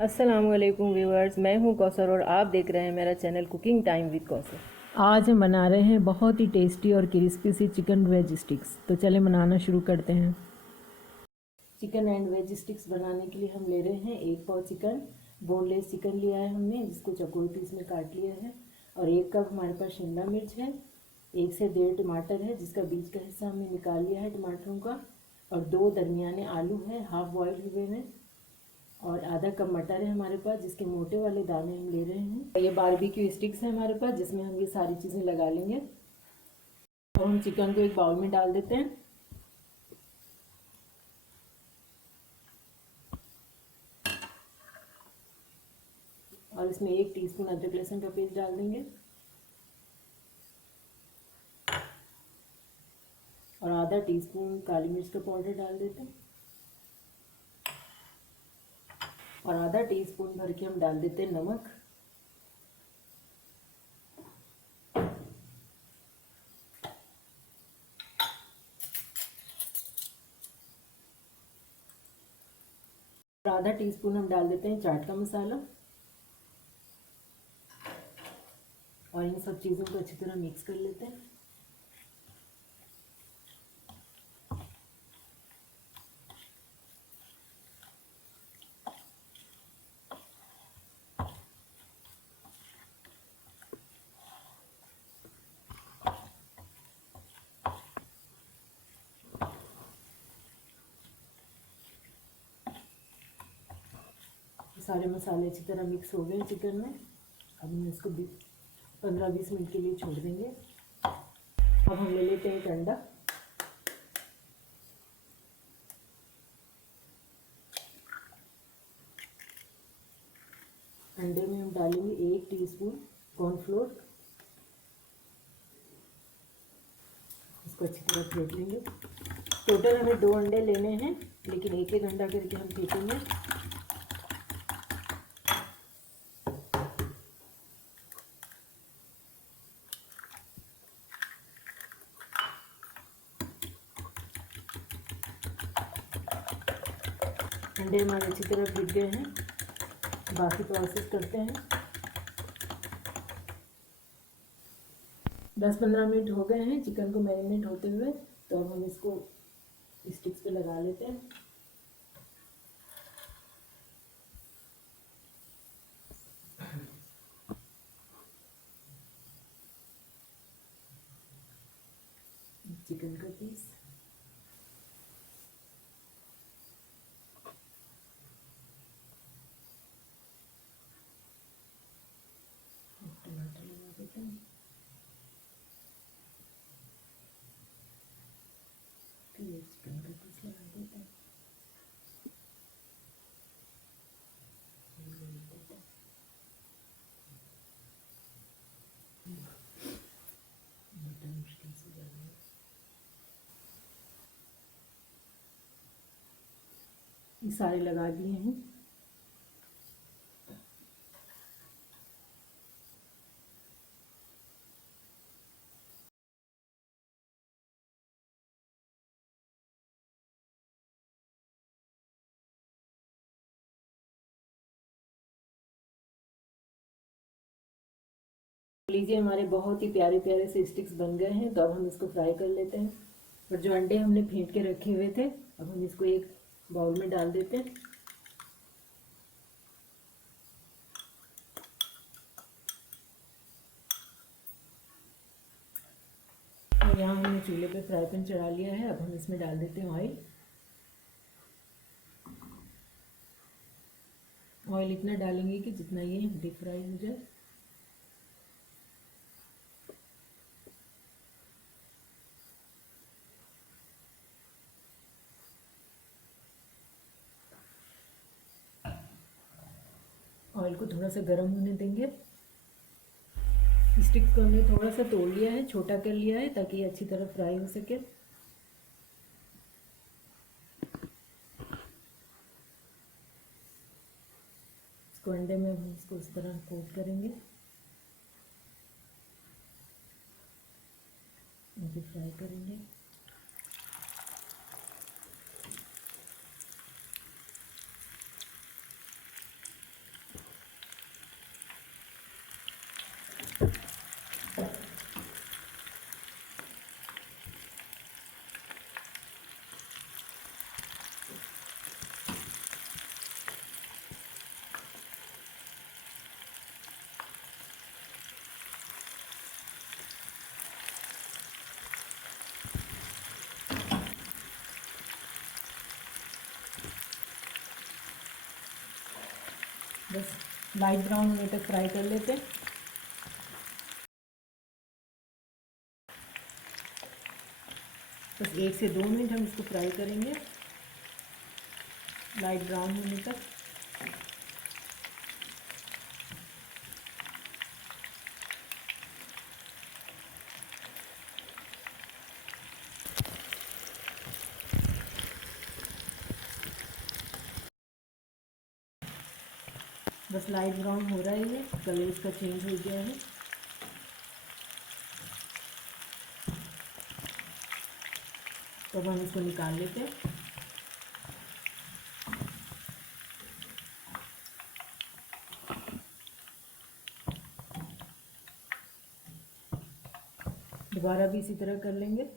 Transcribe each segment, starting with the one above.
अस्सलामुअलैकुम व्यूअर्स, मैं हूं कौसर और आप देख रहे हैं मेरा channel cooking time with Kausar. आज हम बना रहे हैं बहुत ही टेस्टी और क्रिस्पी सी चिकन वेज स्टिक्स। तो चलें बनाना शुरू करते हैं। चिकन एंड वेज स्टिक्स बनाने के लिए हम ले रहे हैं 1 पाव चिकन। बोनलेस चिकन लिया है हमने, जिसको चौकोर पीस में काट लिया है। और 1 कप हमारे पास शिमला मिर्च है। 1 से 1.5 टमाटर है, जिसका बीज का हिस्सा हमने निकाल लिया है टमाटरों का। और 2 दरमियाने आलू हैं, हाफ बॉयल हुए हैं। और आधा कप मटर है हमारे पास, जिसके मोटे वाले दाने हम ले रहे हैं। ये बारबेक्यू स्टिक्स है हमारे पास, जिसमें हम ये सारी चीज़ें लगा लेंगे। अब हम चिकन को एक बाउल में डाल देते हैं। और इसमें 1 टीस्पून अदरक लहसुन का पेस्ट डाल देंगे। और आधा टीस्पून काली मिर्च का पाउडर डाल देते हैं। और आधा टीस्पून भर के हम डाल देते हैं नमक। और आधा टीस्पून हम डाल देते हैं चाट का मसाला। और इन सब चीज़ों को अच्छी तरह मिक्स कर लेते हैं। सारे मसाले अच्छी तरह मिक्स हो गए चिकन में। अब हम इसको 15-20 मिनट के लिए छोड़ देंगे। अब हम ले लेते हैं एक अंडा। अंडे में हम डालेंगे 1 टीस्पून कॉर्नफ्लोर। इसको अच्छी तरह फेंट लेंगे। टोटल हमें 2 अंडे लेने हैं, लेकिन एक एक अंडा करके हम फेंटेंगे। अंडे हमारे अच्छी तरह फीट गए हैं। बाकी प्रोसेस करते हैं। 10-15 मिनट हो गए हैं चिकन को मैरिनेट होते हुए। तो अब हम इसको स्टिक्स पे लगा लेते हैं। चिकन का पीस, टमाटर लगा देते हैं। फिर एक चिकन का पीस लगा देते हैं। बटर मुश्किल से जा रहा है। ये सारे लगा दिए हैं। लीजिए, हमारे बहुत ही प्यारे प्यारे से स्टिक्स बन गए हैं। तो अब हम इसको फ्राई कर लेते हैं। और जो अंडे हमने फेंट के रखे हुए थे, अब हम इसको एक बाउल में डाल देते हैं। और यहाँ हमने चूल्हे पे फ्राई पैन चढ़ा लिया है। अब हम इसमें डाल देते हैं ऑयल। ऑयल इतना डालेंगे कि जितना ये डीप फ्राई हो जाए। ऑयल को थोड़ा सा गर्म होने देंगे। स्टिक को हमने थोड़ा सा तोड़ लिया है, छोटा कर लिया है, ताकि ये अच्छी तरह फ्राई हो सके। इसको अंडे में हम इसको इस तरह कोट करेंगे, इसे फ्राई करेंगे। बस लाइट ब्राउन होने तक फ्राई कर लेते हैं। बस 1 से 2 मिनट हम इसको फ्राई करेंगे लाइट ब्राउन होने तक। बस लाइट ब्राउन हो रहा है, कलर इसका चेंज हो गया है। तो अब हम इसको निकाल लेते हैं। दोबारा भी इसी तरह कर लेंगे।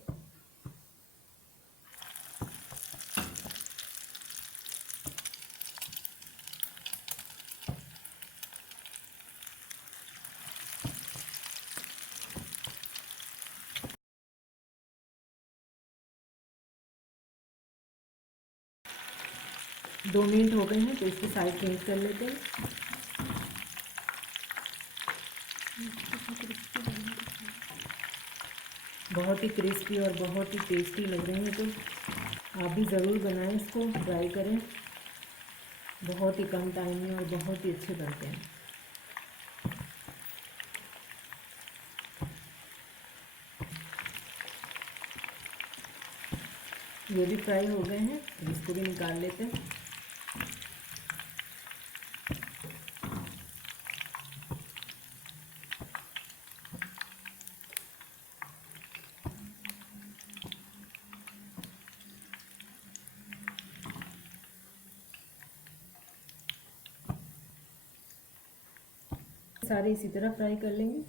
दो मिनट हो गए हैं तो इसकी साइज चेंज कर लेते हैं। बहुत ही क्रिस्पी और बहुत ही टेस्टी लग रहे हैं, तो आप भी ज़रूर बनाएं, इसको ट्राई करें। बहुत ही कम टाइम में और बहुत ही अच्छे बनते हैं। ये भी फ्राई हो गए हैं, इसको भी निकाल लेते हैं। सारे इसी तरह फ्राई कर लेंगे।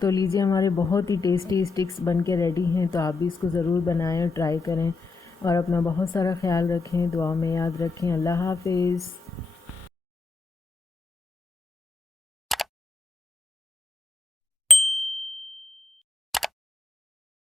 तो लीजिए, हमारे बहुत ही टेस्टी स्टिक्स बन के रेडी हैं। तो आप भी इसको ज़रूर बनाएं और ट्राई करें, और अपना बहुत सारा ख्याल रखें, दुआ में याद रखें। अल्लाह हाफिज़।